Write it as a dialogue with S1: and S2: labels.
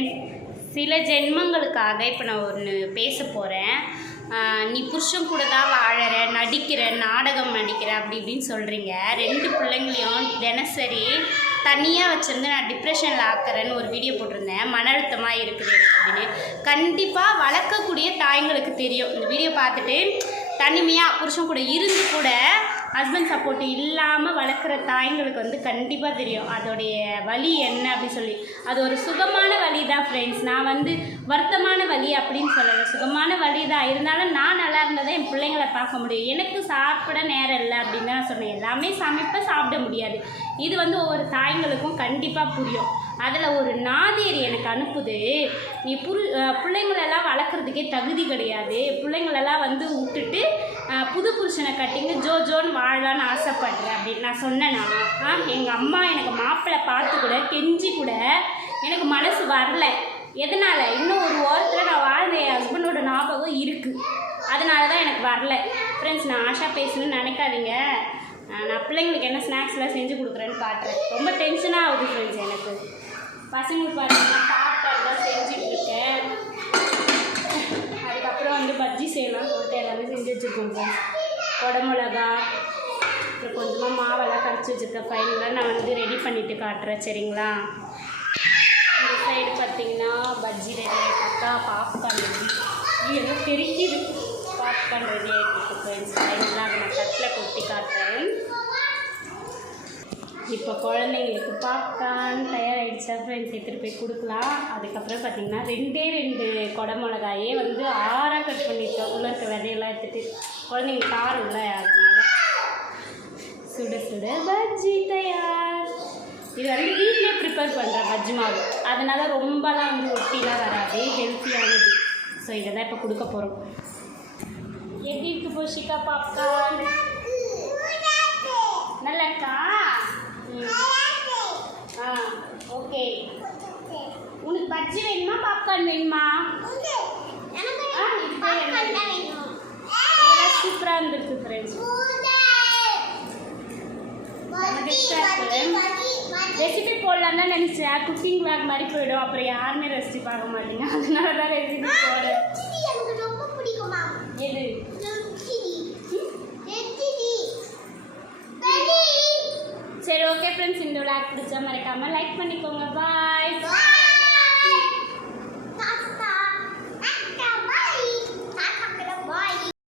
S1: Friends சில ஜென்மங்களுக்காக இப்போ நான் ஒன்று பேச போகிறேன் நீ புருஷன் கூட தான் வாழற நடிக்கிற நாடகம் நடிக்கிற அப்படி இப்படின்னு சொல்கிறீங்க ரெண்டு பிள்ளைங்களையும் தினசரி தனியாக வச்சுருந்து நான் டிப்ரெஷனில் ஆக்குறேன்னு ஒரு வீடியோ போட்டிருந்தேன். மன அழுத்தமாக இருக்குது எனக்கு அப்படின்னு. கண்டிப்பாக வளர்க்கக்கூடிய தாய்ங்களுக்கு தெரியும். இந்த வீடியோ பார்த்துட்டு தனிமையாக புருஷன் கூட இருந்து கூட ஹஸ்பண்ட் சப்போர்ட் இல்லாமல் வளர்க்குற தாய்ங்களுக்கு வந்து கண்டிப்பாக தெரியும். அதோடைய வலி என்ன அப்படின்னு சொல்லி. அது ஒரு சுகமான வழி தான் ஃப்ரெண்ட்ஸ் நான் வந்து வருத்தமான வலி அப்படின்னு சொல்லலை. சுகமான வழி தான் இருந்தாலும் நான் நல்லா இருந்தால் தான் என் பிள்ளைங்களை பார்க்க முடியும். எனக்கு சாப்பிட நேரம் இல்லை அப்படின்னு நான் சொன்னேன். எல்லாமே சமைப்ப சாப்பிட முடியாது. இது வந்து ஒவ்வொரு தாய்ங்களுக்கும் கண்டிப்பாக புரியும். அதில் ஒரு நாதேரி எனக்கு அனுப்புது. நீ புரு பிள்ளைங்களெல்லாம் வளர்க்குறதுக்கே தகுதி கிடையாது. பிள்ளைங்களெல்லாம் வந்து விட்டுட்டு புது புருஷனை கட்டிங்க ஜோ ஜோன்னு வாழலான்னு ஆசைப்படுறேன் அப்படின்னு நான் சொன்னேன்னா எங்கள் அம்மா எனக்கு மாப்பிள்ளை பார்த்து கூட கெஞ்சி கூட எனக்கு மனசு வரல. எதனால்? இன்னும் ஒரு ஓரத்தில் நான் வாழ்ந்த என் ஹஸ்பண்டோட ஞாபகம் இருக்குது அதனால தான் எனக்கு வரல. ஃப்ரெண்ட்ஸ் நான் ஆஷா பேசணும்னு நினைக்காதீங்க. நான் பிள்ளைங்களுக்கு என்ன ஸ்நாக்ஸ்லாம் செஞ்சு கொடுக்குறேன்னு காட்டுறேன். ரொம்ப டென்ஷனாக ஆகுது ஃப்ரெண்ட்ஸ் எனக்கு. பசங்களுக்கு பார்த்தீங்கன்னா பாப்கார்ன் தான் செஞ்சுட்டு இருக்கேன் அதுக்கப்புறம் வந்து பஜ்ஜி செய்யலாம் சொல்லிட்டு எல்லாமே செஞ்சு வச்சுருக்கோம் குடமிளகா அப்புறம் கொஞ்சமாக மாவெல்லாம் கரைச்சி வச்சுருக்கேன் ஃபைனலாக நான் வந்து ரெடி பண்ணிவிட்டு காட்டுறேன் சரிங்களா? இந்த சைடு பார்த்தீங்கன்னா பஜ்ஜி ரெடி ஆகிட்டா பாப்கார்ன் ரெடி இது ஏதோ தெரியுது. பாப்கார்ன் ரெடி ஆகிட்டு இருக்கு ஃபைனலாக அதை நான் தட்டில் கொட்டி காட்டுறேன். இப்போ குழந்தைங்களுக்கு பாப்கார்ன் தயாராகிடுச்சா ஃப்ரெண்ட்ஸ் எடுத்துகிட்டு போய் கொடுக்கலாம். அதுக்கப்புறம் பார்த்தீங்கன்னா ரெண்டே ரெண்டு குடமிளகாயே வந்து ஆறாக கட் பண்ணியிருக்கோம் உள்ள இருக்க விதையெல்லாம் எடுத்துகிட்டு குழந்தைங்களுக்கு காரம் இல்லை அதனால சுட சுட பஜ்ஜி தயார். இது வந்து வீட்டிலே ப்ரிப்பேர் பண்ணுறேன் பஜ்ஜி மாவு. அதனால ரொம்பலாம் வந்து ஒட்டிலாம் வராது ஹெல்த்தியானது ஸோ இதை தான் இப்போ கொடுக்க போகிறோம் எப்படி இருக்கு போஷிகா? பாப்கார்ன் நல்லா இருக்கா ம். ஆ ஓகே உனக்கு பஜ்ஜி வேணுமா பாப்கார்ன் வேணுமா? சூப்பராக இருந்திருக்கு ஃப்ரெண்ட்ஸ் ரெசிபி போடலாம் தான் நினச்சேன். குக்கிங் vlog மாதிரி போயிடும். அப்புறம் யாருமே ரெசிபி பார்க்க மாட்டீங்க. அதனால தான் ரெசிபி போடுறேன் ஃப்ரெண்ட்ஸ் இந்த விளையாட் பிடிச்சா மறக்காமல் லைக் பண்ணிக்கோங்க. பாய்